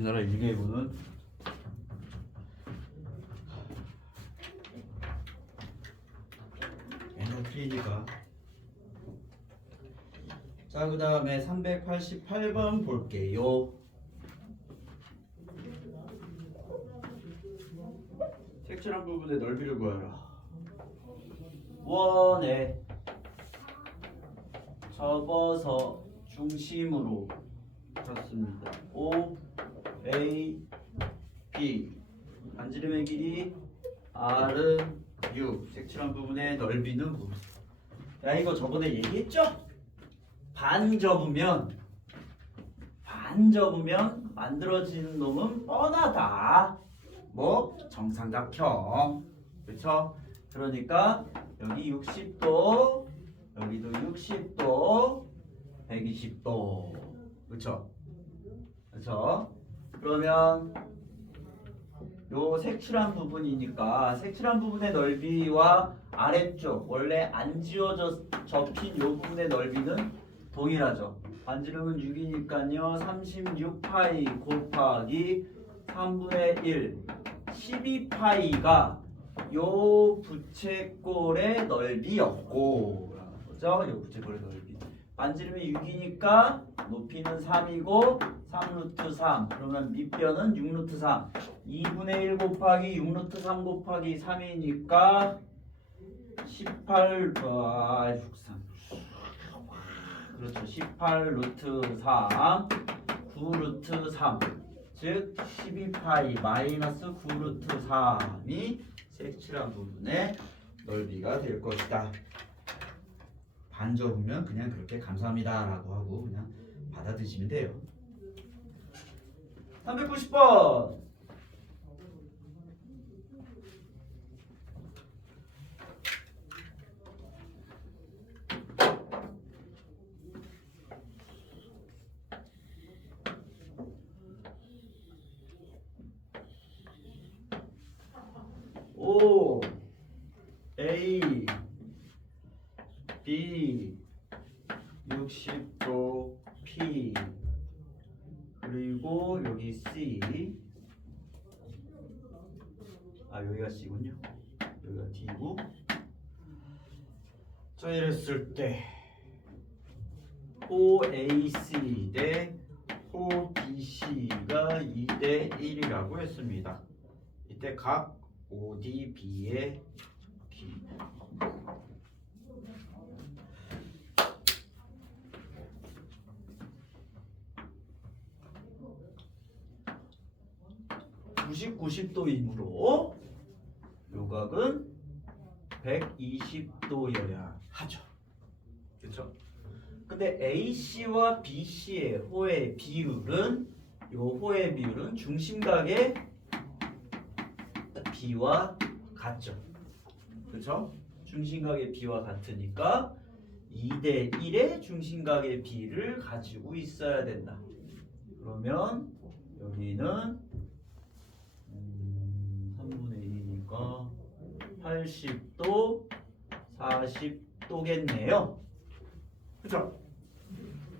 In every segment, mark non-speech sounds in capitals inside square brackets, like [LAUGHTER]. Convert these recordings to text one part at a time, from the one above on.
우리나라 일개구는 에너트리니까 자, 그 다음에 388번 볼게요. 색칠한 부분의 넓이를 구하라. 원에 접어서 중심으로 잡습니다. O, A, B 반지름의 길이 R은 6 색칠한 부분의 넓이는 9. 야 이거 저번에 얘기했죠? 반 접으면 반 접으면 만들어지는 놈은 뻔하다. 뭐 정삼각형. 그렇죠? 그러니까 여기 60도, 여기도 60도, 120도. 그렇죠? 그렇죠? 그러면 요 색칠한 부분이니까 색칠한 부분의 넓이와 아래쪽 원래 안 지워져 접힌 요 부분의 넓이는 동일하죠. 반지름은 6이니까요. 36파이 곱하기 3분의 1 12파이가 요 부채꼴의 넓이였고 그죠? 요 부채꼴의 넓이 반지름이 6이니까 높이는 3이고 3루트 3 그러면 밑변은 6루트 3 2분의 1 곱하기 6루트 3 곱하기 3이니까 18 아, 63 그렇죠. 18 루트 3 9 루트 3 즉 12파이 마이너스 9 루트 3이 색칠한 부분의 넓이가 될 것이다 반 접으면 그냥 그렇게 감사합니다 라고 하고 그냥 받아드시면 돼요. 390번. O A B 60도 P. 그리고 여기 C. 아 여기가 C군요. 여기가 D고. 자 이랬을 때 OAC 대 OBC가 2대 1이라고 했습니다. 이때 각 ODB의 기 (90) 90도이므로 요각은 120도여야 하죠 그렇죠 근데 AC와 BC의 호의 비율은 요 호의 비율은 중심각의 B와 같죠. 그렇죠? 중심각의 B와 같으니까 2대 1의 중심각의 B를 가지고 있어야 된다. 그러면 여기는 3분의 2니까 80도 40도겠네요. 그렇죠?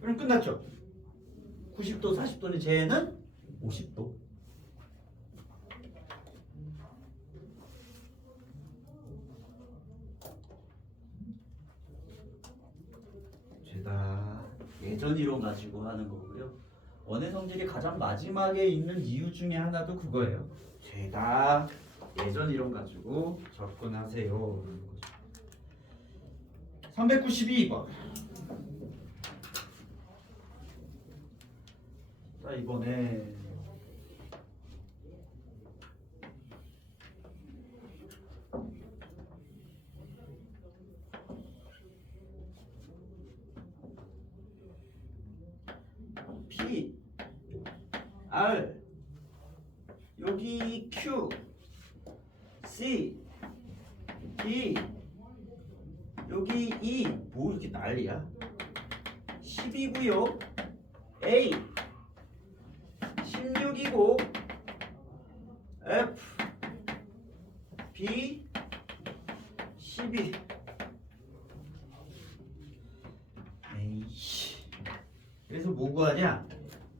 그럼 끝났죠? 90도 40도는 쟤는 50도. 죄다 예전 이론 가지고 하는 거고요. 원의 성질이 가장 마지막에 있는 이유 중에 하나도 그거예요. 죄다 예전 이론 가지고 접근하세요. 392번. 자 이번에 P R 여기 Q C D 여기 E 뭐 이렇게 난리야? 10이고요. A 16이고 F B 12 에이씨. 그래서 뭐 구하냐?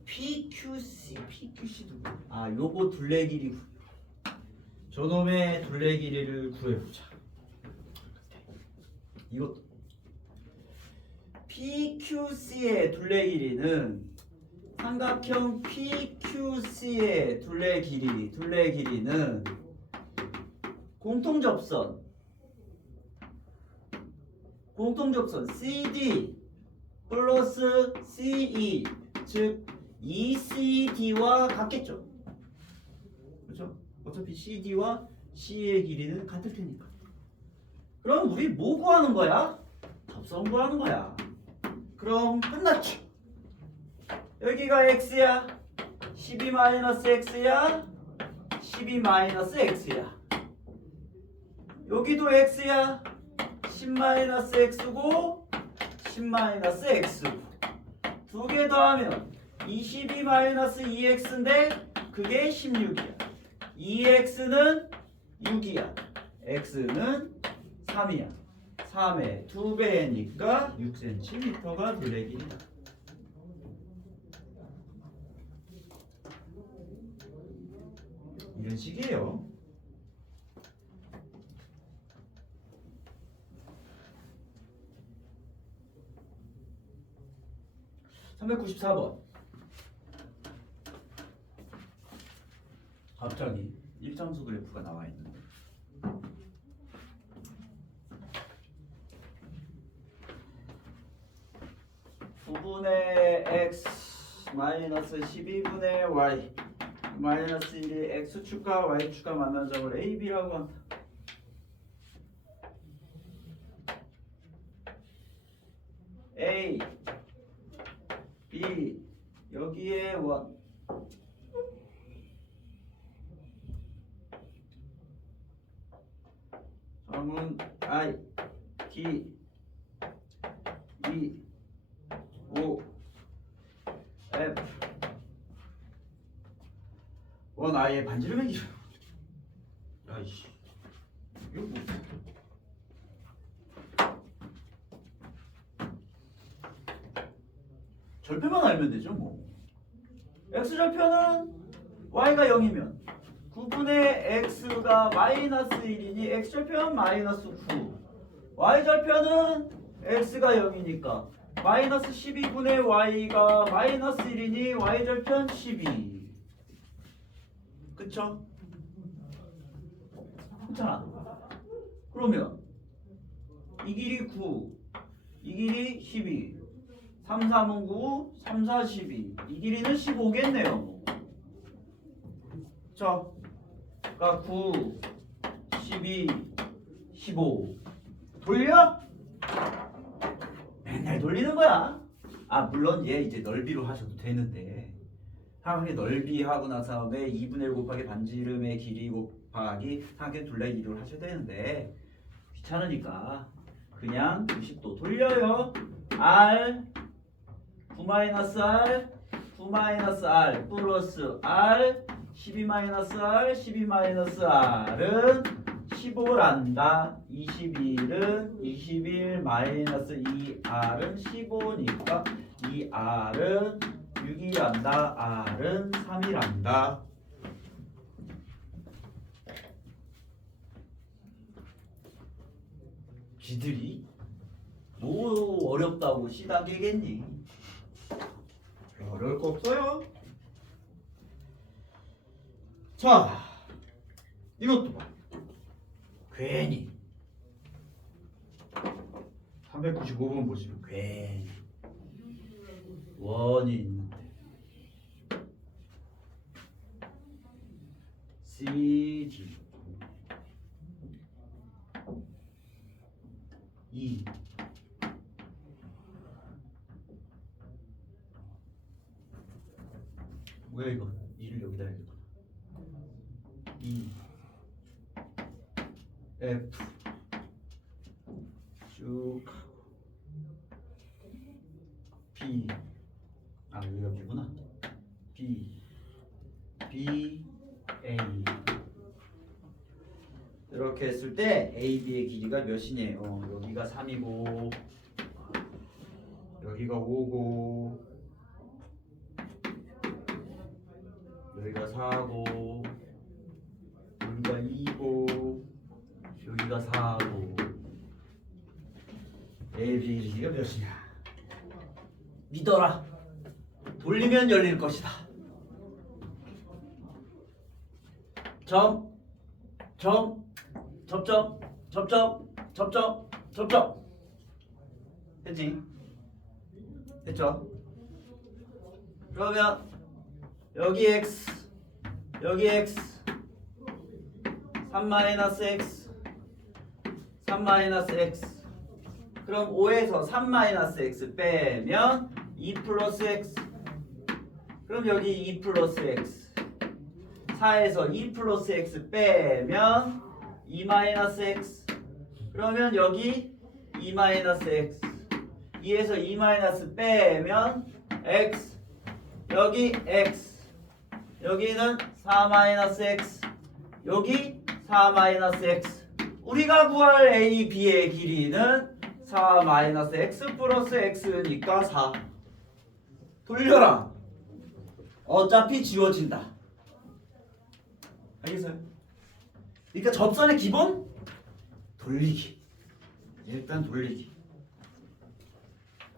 PQC PQC, 누구? 아, 요거 둘레 길이 구- 저놈의 둘레 길이를 구해보자. 이것도 PQC의 둘레 길이는 삼각형 PQC의 둘레 길이, 둘레 길이는 공통 접선, 공통 접선 CD 플러스 CE 즉 ECD와 같겠죠. 그렇죠? 어차피 CD와 CE의 길이는 같을 테니까. 그럼 우리 뭐 구하는 거야? 접선 구하는 거야. 그럼 끝났죠. 여기가 x야. 12 마이너스 x야. 12 마이너스 x야. 여기도 x야. 10 마이너스 x고 10 마이너스 x고 두 개 더하면 22 마이너스 2x인데 그게 16이야. 2x는 6이야. x는 3이야. 3의 2배니까 6cm가 둘레 길이다. 이런 식이에요. (394번) 갑자기 일장수 그래프가 나와 있는 부분의 x 마이너스 12분의 y 마이너스 1이 x축과 y축과 만난 점을 ab라고 한다. a b 여기에 원 영은 I D E O F 원 I의 반지름액이죠. 야이씨 이거 뭐? 절표만 알면 되죠 뭐. x 절표는 y가 0이면 9분의 x가 마이너스 1이니 x 절표는 마이너스 9. y 절표는 x가 0이니까 마이너스 12분의 y가 마이너스 1이니 y 절편 12. 그쵸? 그렇잖아. 그러면 이 길이 9, 이 길이 12, 3, 3은 9, 3, 4, 12. 이 길이는 15겠네요. 자, 그러니까 9, 12, 15. 돌려? 맨날 돌리는 거야. 아 물론 얘 이제 넓이로 하셔도 되는데 삼각형 넓이 하고 나서 다음에 2분의 1 곱하기 반지름의 길이 곱하기 삼각형 둘레 길이로 하셔야 되는데 귀찮으니까 그냥 90도 돌려요. R 9 마이너스 R 9 마이너스 R 플러스 R 12 마이너스 R 12 마이너스 R은 15란다. 21은 21 마이너스 2R은 15니까 2R은 6이란다. R은 3이란다. 지들이 뭐 어렵다고 시다 깨겠니? 어려울 거 없어요. 자, 이것도 봐. 괜히. 395번 보시면 괜히. 원이 있는데. CD 2왜 이거 2를 여기다 해야겠다 2 F 쭉 B 아 여기가 B구나. B. B A. 이렇게 했을 때 A, B의 길이가 몇이네요 어, 여기가 3이고 여기가 5고 여기가 4고 여기가 2고 여기가 4고. AB의 길이가 몇이냐? 믿어라 돌리면 열릴 것이다. 점, 점, 접점, 접점, 접점, 접점. 됐지? 됐죠? 그러면 여기 x 여기 x. 3 마이너스 x 3 마이너스 x. 그럼 5에서 3 마이너스 x 빼면 2 플러스 x 그럼 여기 2 플러스 x. 4에서 2 플러스 x 빼면 2 마이너스 x. 그러면 여기 2 마이너스 x. 2에서 2 마이너스 빼면 x. 여기 x. 여기는 4 마이너스 x. 여기 4 마이너스 x. 우리가 구할 a, b의 길이는 4 마이너스 x 플러스 x니까 4 돌려라 어차피 지워진다 알겠어요? 그러니까 접선의 기본 돌리기 일단 돌리기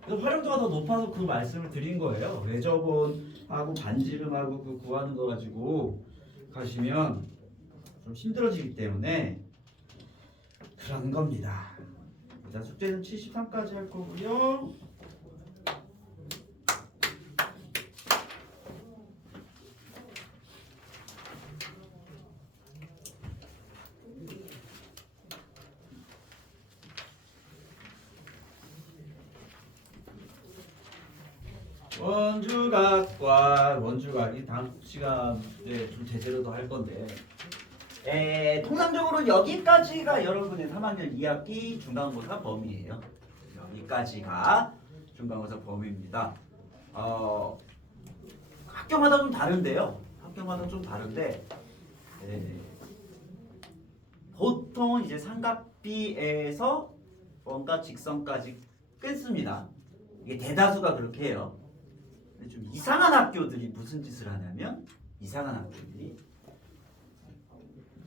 활용도가 더 높아서 그 말씀을 드린 거예요. 외접원하고 반지름하고 그 구하는 거 가지고 가시면 좀 힘들어지기 때문에 그런 겁니다. 자 숙제는 73까지 할 거고요. 원주각과 원주각 이 다음 시간에 좀 제대로 더 할 건데 에, 통상적으로 여기까지가 여러분의 3학년 2학기 중간고사 범위예요. 여기까지가 중간고사 범위입니다. 어, 학교마다 좀 다른데요. 학교마다 좀 다른데 에, 보통 이제 삼각비에서 원가 직선까지 끊습니다. 이게 대다수가 그렇게 해요. 좀 이상한 학교들이 무슨 짓을 하냐면 이상한 학교들이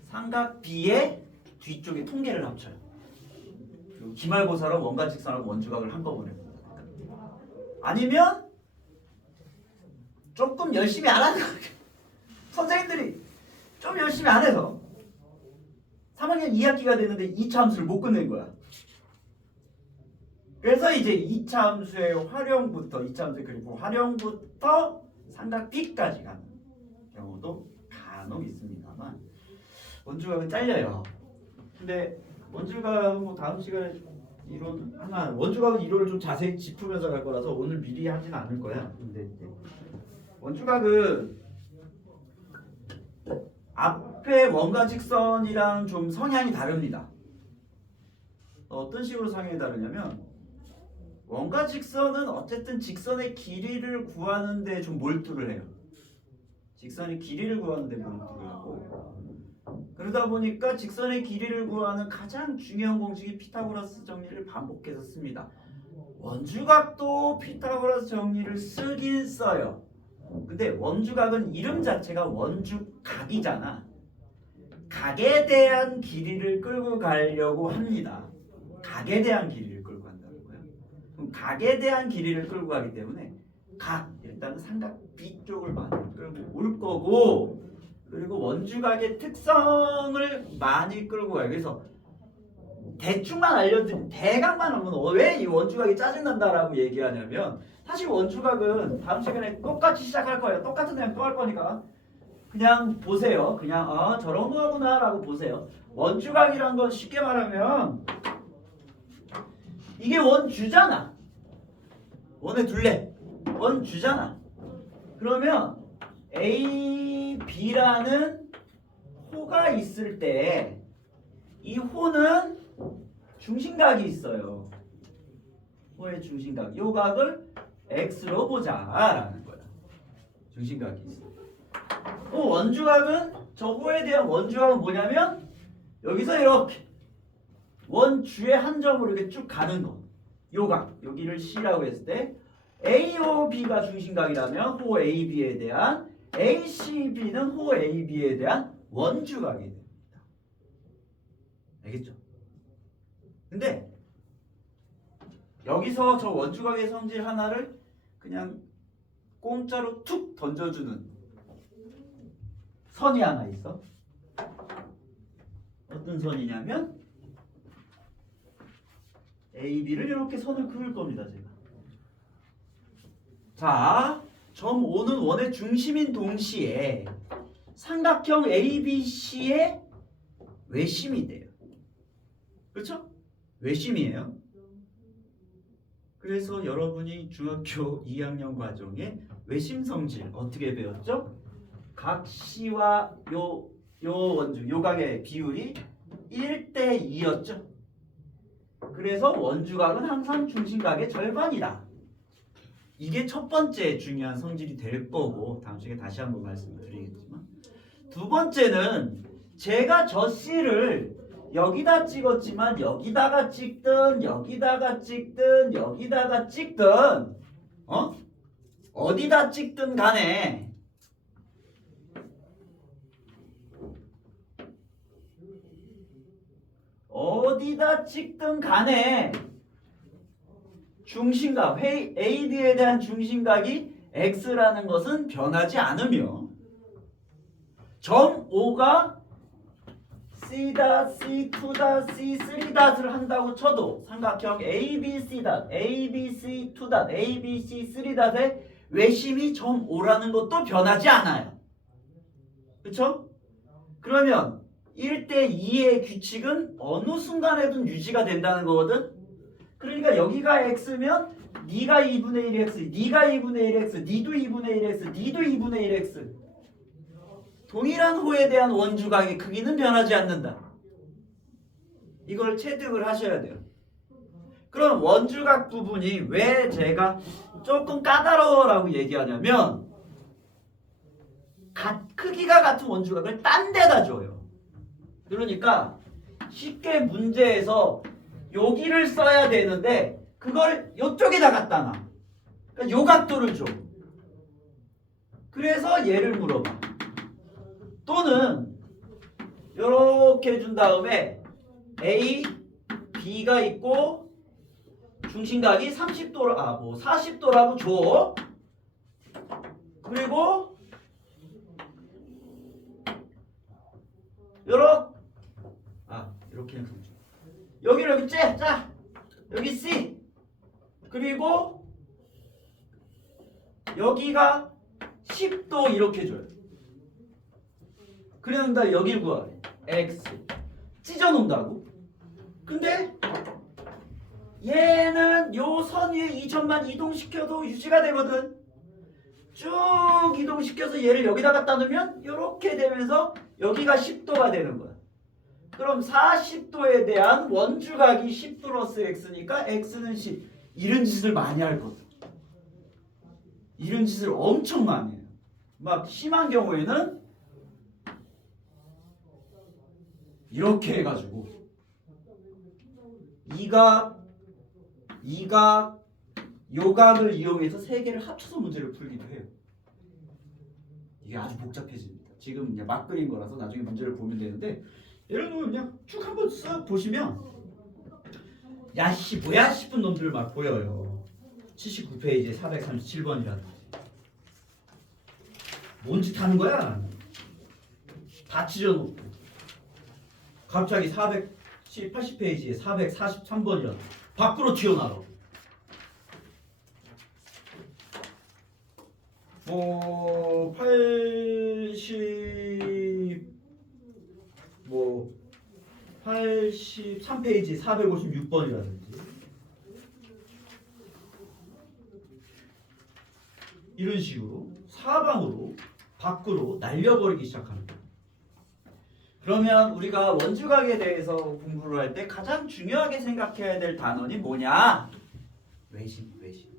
삼각비의 뒤쪽에 통계를 합쳐요. 기말고사로 원가 직선하고 원주각을 한꺼번에. 아니면 조금 열심히 안 하는. 선생님들이 좀 열심히 안 해서 3학년 2학기가 됐는데 2차 함수를 못 끝낸 거야. 그래서 이제 2차 함수의 활용부터 2차 함수 그리고 활용부터 삼각 B까지 가는 경우도 간혹 있습니다만 원주각은 잘려요. 근데 원주각은 뭐 다음 시간에 이론 하나 원주각은 이론을 좀 자세히 짚으면서 갈 거라서 오늘 미리 하진 않을 거야. 근데 원주각은 앞에 원과 직선이랑 좀 성향이 다릅니다. 어떤 식으로 성향이 다르냐면 원과 직선은 어쨌든 직선의 길이를 구하는데 좀 몰두를 해요. 직선의 길이를 구하는데 몰두를 하고 그러다 보니까 직선의 길이를 구하는 가장 중요한 공식이 피타고라스 정리를 반복해서 씁니다. 원주각도 피타고라스 정리를 쓰긴 써요. 근데 원주각은 이름 자체가 원주각이잖아. 각에 대한 길이를 끌고 가려고 합니다. 각에 대한 길이 각에 대한 길이를 끌고 가기 때문에 각 일단은 삼각 B 쪽을 많이 끌고 올 거고 그리고 원주각의 특성을 많이 끌고 가요. 그래서 대충만 알려드린 대강만 하면 왜 이 원주각이 짜증난다라고 얘기하냐면 사실 원주각은 다음 시간에 똑같이 시작할 거예요. 똑같은 내용 또할 거니까 그냥 보세요. 그냥 아 저런 거구나라고 보세요. 원주각이란 건 쉽게 말하면 이게 원주잖아. 원의 둘레 원주잖아. 그러면 A, B라는 호가 있을 때 이 호는 중심각이 있어요. 호의 중심각. 요 각을 x로 보자라는 거야. 중심각이 있어. 어, 원주각은 저 호에 대한 원주각은 뭐냐면 여기서 이렇게 원주의 한 점으로 이렇게 쭉 가는 거. 요 각. 여기를 C라고 했을 때 AO B가 중심각이라면 호 AB에 대한 ACB는 호 AB에 대한 원주각이 됩니다. 알겠죠? 근데 여기서 저 원주각의 성질 하나를 그냥 공짜로 툭 던져주는 선이 하나 있어. 어떤 선이냐면 AB를 이렇게 선을 그을 겁니다, 제가. 자, 점 O는 원의 중심인 동시에 삼각형 ABC의 외심이 돼요. 그렇죠? 외심이에요. 그래서 여러분이 중학교 [LAUGHS] 2학년 과정에 외심 성질 어떻게 배웠죠? 각 C와 요, 요 원주, 요각의 비율이 1대 2였죠. 그래서 원주각은 항상 중심각의 절반이다. 이게 첫 번째 중요한 성질이 될 거고 다음 시간에 다시 한번 말씀을 드리겠지만 두 번째는 제가 저 C를 여기다 찍었지만 여기다가 찍든 여기다가 찍든 여기다가 찍든 어? 어디다 찍든 간에 어디다 찍든 간에 중심각 회- AB에 대한 중심각이 X라는 것은 변하지 않으며 점 O가 C 닷, C 2 닷, C 3 닷을 한다고 쳐도 삼각형 ABC 닷, ABC 2 닷, ABC 3 닷의 외심이 점 O라는 것도 변하지 않아요. 그쵸? 그러면 1대 2의 규칙은 어느 순간에든 유지가 된다는 거거든. 그러니까 여기가 x면 네가 2분의 1x, 네가 2분의 1x, 니도 2분의 1x, 니도 2분의 1x. 동일한 호에 대한 원주각의 크기는 변하지 않는다. 이걸 체득을 하셔야 돼요. 그럼 원주각 부분이 왜 제가 조금 까다로워라고 얘기하냐면 가- 크기가 같은 원주각을 딴 데다 줘요. 그러니까 쉽게 문제에서 여기를 써야 되는데 그걸 이쪽에다 갖다 놔. 그러니까 요 각도를 줘. 그래서 얘를 물어봐. 또는 이렇게 해준 다음에 A, B가 있고 중심각이 30도, 아, 뭐 40도라고 줘. 그리고 요렇게 아 이렇게 해서 여기를 여기 짜, 짜. 여기 C 그리고 여기가 10도 이렇게 줘요 그런다 여길 구하래. X. 찢어 놓는다고. 근데 얘는 요 선 위에 2천만 이동시켜도 유지가 되거든. 쭉 이동시켜서 얘를 여기다 갖다 놓으면 이렇게 되면서 여기가 10도가 되는 거야. 그럼 40도에 대한 원주각이 10 플러스 x니까 x는 10. 이런 짓을 많이 할 거든. 이런 짓을 엄청 많이 해요. 막 심한 경우에는 이렇게 해가지고 이각, 이각, 요각을 이용해서 세 개를 합쳐서 문제를 풀기도 해요. 이게 아주 복잡해집니다. 지금 막 그린 거라서 나중에 문제를 보면 되는데 예를 들면 그냥 쭉 한번 쓱 보시면 야씨 뭐야 싶은 놈들 막 보여요. 79페이지에 437번이라든지 뭔짓 하는 거야? 다 찢어놓고 갑자기 410, 80페이지에 443번이라든지 밖으로 튀어나와. 뭐 80, 뭐 83페이지 456번이라든지 이런 식으로 사방으로 밖으로 날려버리기 시작합니다. 그러면 우리가 원주각에 대해서 공부를 할 때 가장 중요하게 생각해야 될 단원이 뭐냐? 외심, 외심.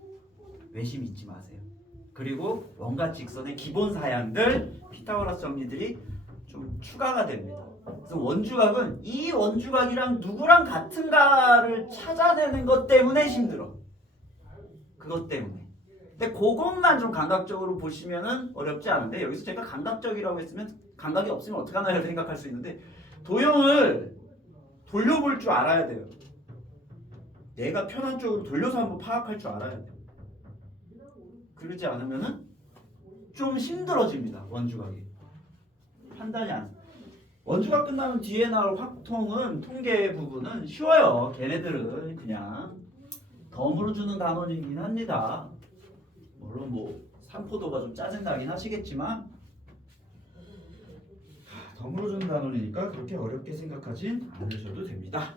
외심 잊지 마세요. 그리고 원과 직선의 기본 사양들 피타고라스 정리들이 좀 추가가 됩니다. 그래서 원주각은 이 원주각이랑 누구랑 같은가를 찾아내는 것 때문에 힘들어. 그것 때문에. 근데 그것만 좀 감각적으로 보시면은 어렵지 않은데 여기서 제가 감각적이라고 했으면 감각이 없으면 어떡하나 [LAUGHS] 생각할 수 있는데 도형을 돌려볼 줄 알아야 돼요. 내가 편한 쪽으로 돌려서 한번 파악할 줄 알아야 돼요. 그러지 않으면은 좀 힘들어집니다. 원주각이. 판단이 안. 원주가 끝나면 뒤에 나올 확통은 통계 부분은 쉬워요. 걔네들은 그냥 덤으로 주는 단원이긴 합니다. 물론 뭐 삼포도가 좀 짜증나긴 하시겠지만 하, 덤으로 주는 단원이니까 그렇게 어렵게 생각하진 않으셔도 됩니다.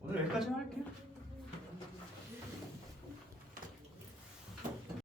오늘 여기까지만 할게요.